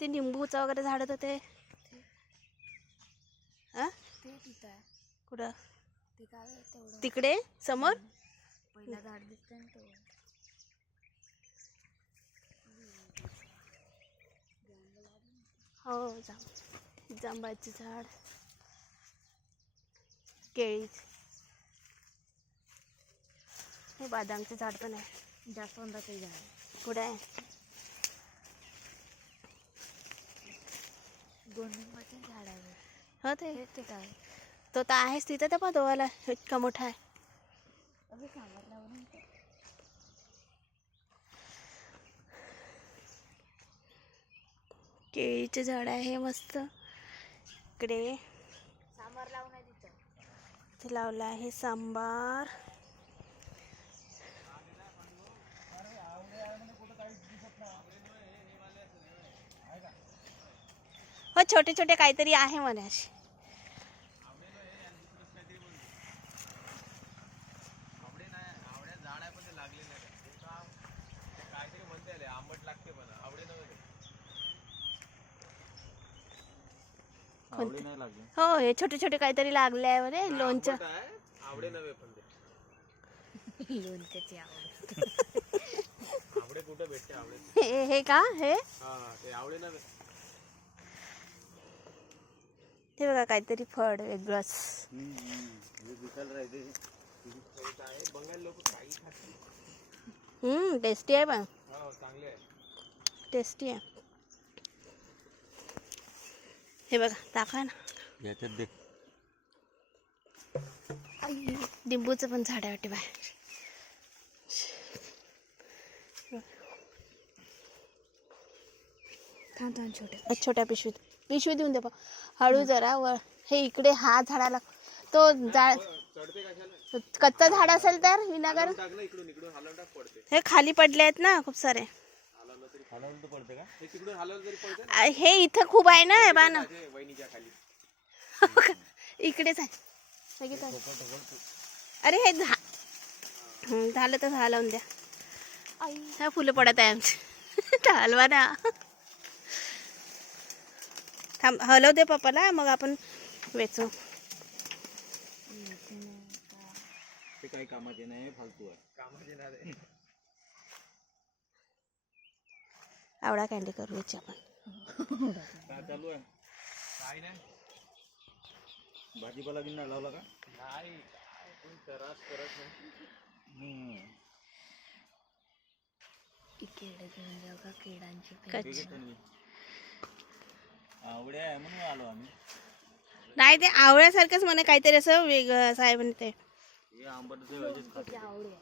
ते निंबूचं वगैरे झाड होतं ते कुठं तिकडे समोर पहिला झाड दिसतंय ना तो. हो जांबाचे झाड केळी हे बदामचे झाड पण आहे. जास्वंदाचे झाड कुठे आहे? गोंडलिंबाचे झाड आहे. हो ते ते काय तो तर आहेच तिथं. ते पण दोवाला इतका मोठा आहे. अगं सांगितलं म्हणून ते. केळीचे झाड आहे मस्त. इकडे सांबार लावून आहे तिथं. ते लावलं आहे सांबार. हो छोटे छोटे काहीतरी आहे म्हणे अशी. हो हे छोटे छोटे काहीतरी लागले आहे म्हणे लोणचं. आवडे नव्हे पण ते लोणच्याची आवड. आवडे कुठे भेटते आवडे? हे का हे हा ते आवडे नव्हे. ते बघा काहीतरी फळ वेगळंच. बंगाल लोक काही खातात. टेस्टी आहे पण. हो चांगले आहे. टेस्टी आहे. हे बघा दाखवा ना. याच्यात दे. लिंबूचं पण झाड आहे वाटते बाहेर. छोट्या पिशवीत देऊन दे. हळू जरा हे इकडे हा झाडाला तो झाड कच्चा झाड असेल तर विनागर हे खाली पडले आहेत ना खूप सारे. हे इथं खूप आहे ना बा ना. इकडेच आहे. अरे हे झालं तर हलवून द्या. ह्या फुलं पडत आहे आमची. हलवा ना. थांब हलव दे पप्पाला मग आपण वेचू. ते काही कामाचे नाही फालतू आहे. कामाचे नाही. आवडा कॅन्डी करू याची आपण. काय चालू आहे? काय नाही. भाजीपाला गिन्ना लावला का? नाही त्रास करत नाही. केळं घेऊन जाऊ का? केळांची आवडे आहे म्हणून आलो आम्ही. नाही ते आवळ्यासारखंच म्हणे काहीतरी असं वेगळं असं आहे म्हणे ते. हे आंबट आवडे.